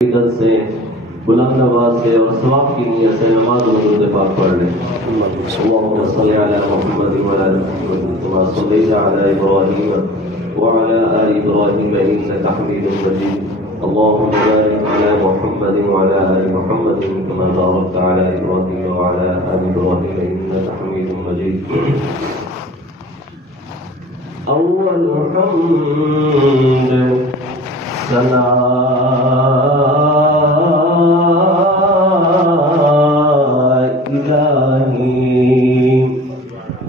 عقیدت سے بلند آواز سے اور ثواب کی نیت سے نماز و درود پاک پڑھ لیں۔ اللهم صل على محمد وعلى ال محمد كما صليت على ابراهيم وعلى ال ابراهيم انك حميد مجيد اللهم بارك على محمد وعلى ال محمد كما باركت على ابراهيم وعلى ال ابراهيم انك حميد مجيد اول حمد ثنا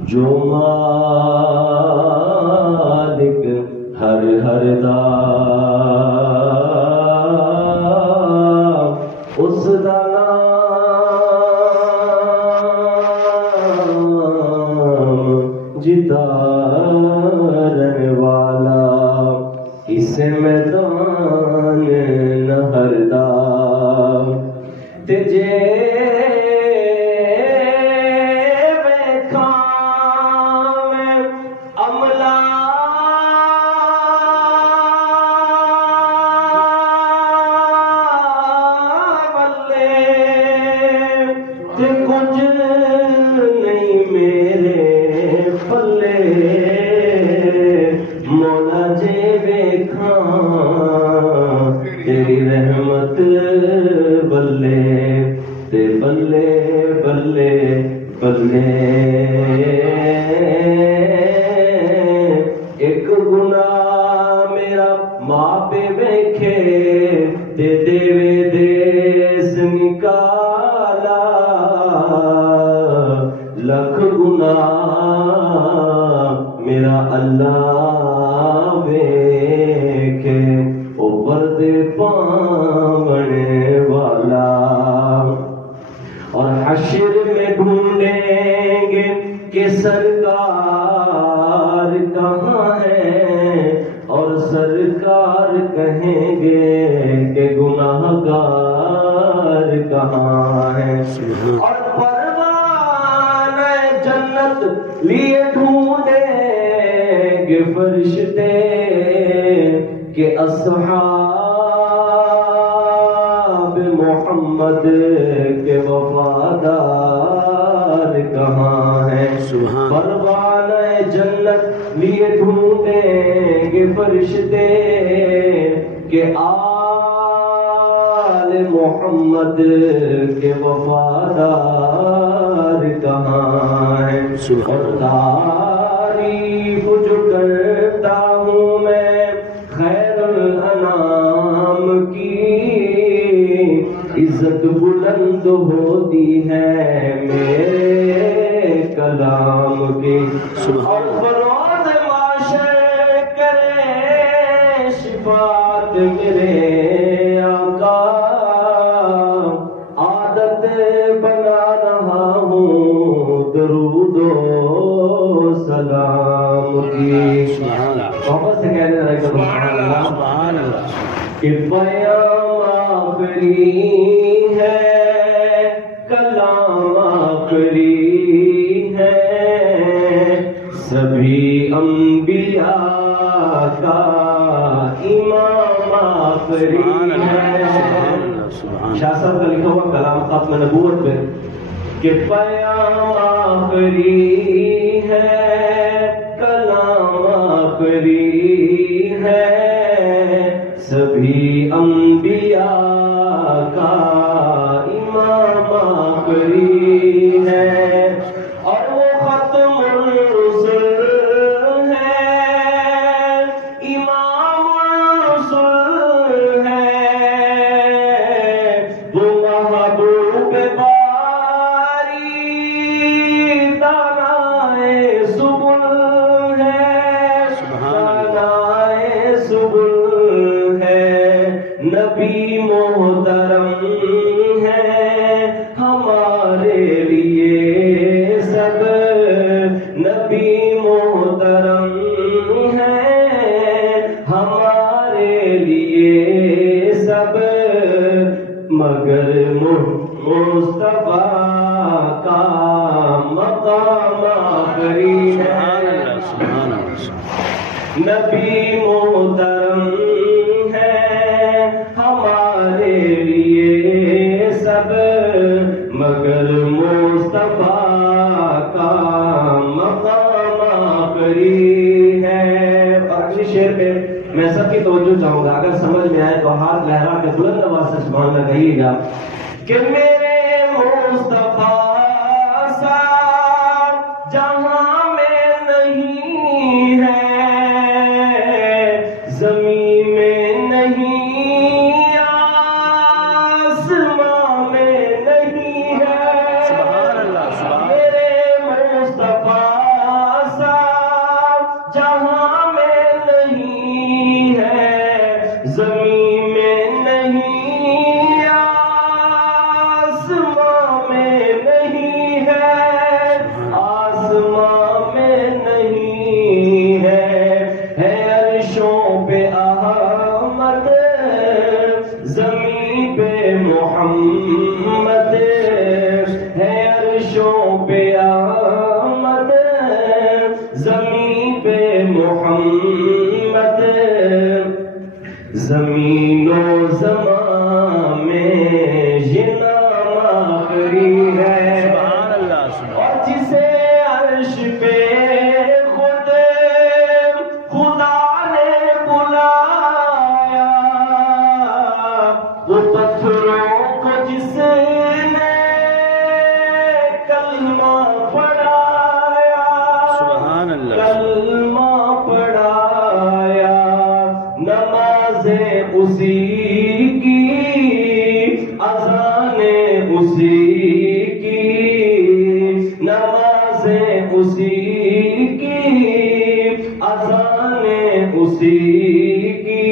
جو مالک ہر دا اس دا نام جتارن والا اس میدان نہر دا تجھے ایک گناہ میرا ماں پہ بیکھے دے دیوے دیس نکالا لکھ گناہ میرا اللہ بیکھے اوپر دے پاونے والا اور حشر میں ڈھونڈیں گے کہ سرکار کہاں ہے اور سرکار کہیں گے کہ گناہگار کہاں ہے اور پروانہ جنت لیے ڈھونڈیں گے فرشتے کہ اصحاب محمد کے وفادار کہاں ہے پروانہ جنت لیے ڈھونڈیں گے فرشتے کہ آل محمد کے وفادار کہاں ہے اور تعریف جو کرتا ہوں میں خیر الانام کی عزت بلند ہوتی ہے میرے کلام کی اور فروز معاشر کرے شفاعت میرے آقا عادت بنا رہا ہوں درود و سلام کی محبت سے کہنے لگے سبحان اللہ کہ بیان آخری ہے کلام آخری ہے سبھی انبیاء کا امام آخری ہے شاہ صاحب کا لکھا ہوا کلام ختم نبوت میں کہ بیان آخری ہے کلام آخری ہے سبھی انبیاء کا امام آخری ہے اور وہ ختم الرسل ہے امام الرسل ہے وہ محبوب باری دانائے سبل ہے دانائے سبل نبی محترم ہے ہمارے لیے سب نبی محترم ہے ہمارے لیے سب مگر مصطفیٰ کا مقام آخری ہے نبی محترم ہے ہمارے کے بلند آواز سے سبحان اللہ کہیے گا کہ میرے مصطفیٰ سا جہاں میں نہیں ہے، زمین میں نہیں، آسمان میں نہیں ہے، سبحان اللہ میرے مصطفیٰ سا جہاں میں نہیں ہے، زمین میں نہیں، آسمان میں نہیں ہے، آسمان میں نہیں ہے عرشوں پہ احمد، زمین پہ محمد، ہے عرشوں پہ احمد، زمین پہ محمد، زمین و زمان میں یہ نام آخری ہے، سبحان اللہ اور جسے عرش پہ خود خدا نے بلایا، وہ پتھروں کو جس نے کلمہ پڑھایا، سبحان اللہ کلمہ پڑھایا، نمازیں اسی کی، اذانیں اسی کی، نمازیں اسی کی، اذانیں اسی کی،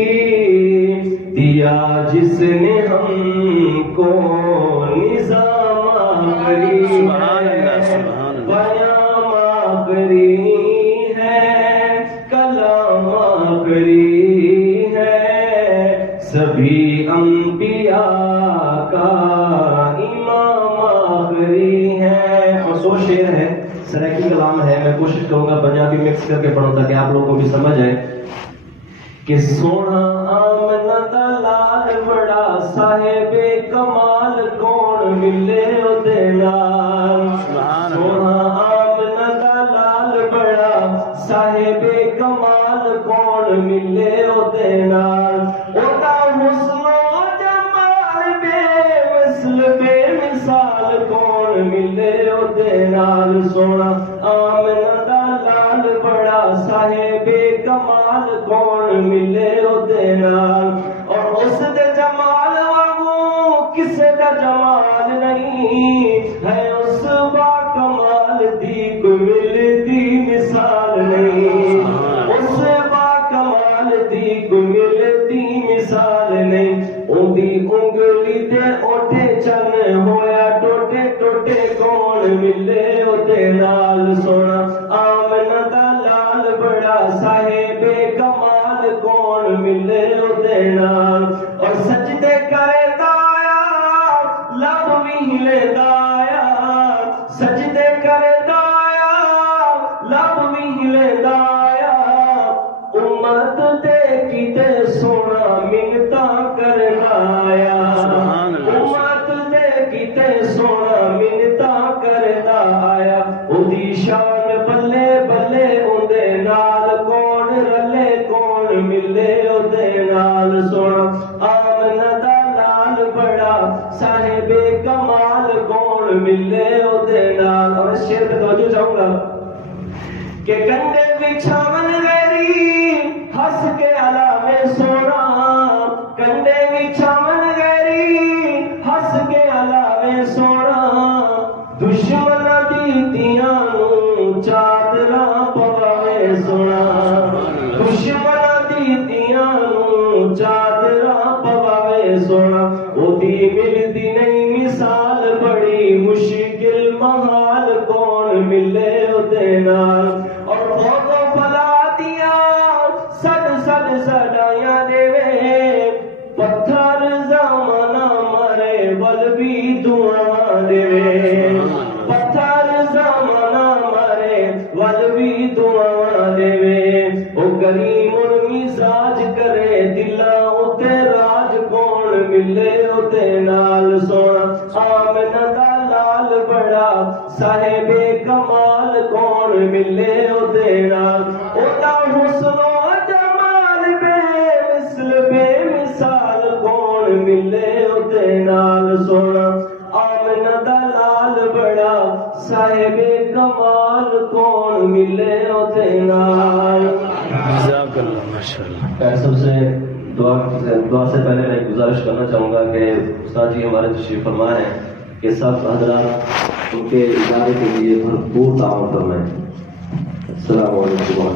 دیا جس نے ہم کو نظام آخری سبحان اللہ ہے، سبحان اللہ بیان آخری ہے، کلام آخری ہے، سبھی انبیاء کا امام آخری ہے۔ اور سو شعر ہے، سریکی کلام ہے، میں کوشش کروں گا پنجابی مکس کر کے پڑھوں تاکہ آپ لوگوں کو بھی سمجھ آئے کہ سونا آمنہ دا لال بڑا صاحب کمال کون ملے او دے نال، سبحان اللہ سونا آمنہ دا لال بڑا صاحب کمال کون ملے او دے نال، اودا حسن و جمال بے مثل بے مثال کون ملے او دے نال، سونا آمنہ دا لال بڑا صاحب کمال کون ملے او دے نال، اور اس دے جمال وانگوں کسے دا جمال نہیں ہے، اس با کمال دی کوئی ملدی مثال نہیں، اس با کمال دی کوئی ملدی مثال نہیں، اون دی انگلی تے اوٹھے چن ہویا ٹوٹے ٹوٹے کون ملے او دے نال، سونا آمنہ دا لال بڑا صاحب کمال کون ملے او دے نال، اور سجدے کرے دایا لب بھی ہلے دایا، سجدے کرے دایا لب بھی ہلے دایا، امت دے کیتے سونا منتاں کرنا آیا، سبحان اللہ امت دے کیتے سونا منتاں کرنا آیا، او دی شان بلے بلے او دے نال کون رلے کون ملے او دے نال، سونا آمنہ دا لال بڑا صاحب کمال کون ملے او دے نال۔ اور اس شعر پہ توجہ چاہوں گا کہ کنڈے بچھاون غیری ہنس کے علامے سونا، کنڈے بچھاون غیری ہنس کے علامے سونا، دشمن دیتیاں نوں چادراں پواوے سونا، دشمن دیتیاں نوں چادراں پواوے سونا، او دی ملدی نہیں مثال بڑی مشکل محال کون ملے او دے نال، اور فوق و فلا دیا سد سد سدائیاں دے وے، پتھر زمانہ مرے ول بھی دعا دے وے، پتھر زمانہ مرے ول بھی دعا دے وے، او کریم مزاج کرے دلاں اتے راج کون ملے او دے نال، سونا آمنہ دا لال بڑا صاحب کمال کون ملے او دے نال، او دا حسن و جمال بے مثل بے مثال کون ملے جزاک اللہ ماشاءاللہ. سب سے دعا سے پہلے میں گزارش کرنا چاہوں گا کہ استاد جی ہمارے تشریف فرما ہیں کہ سب حضرات ان کے ادارے کے لیے بھرپور تعاون فرمائیں. السلام علیکم.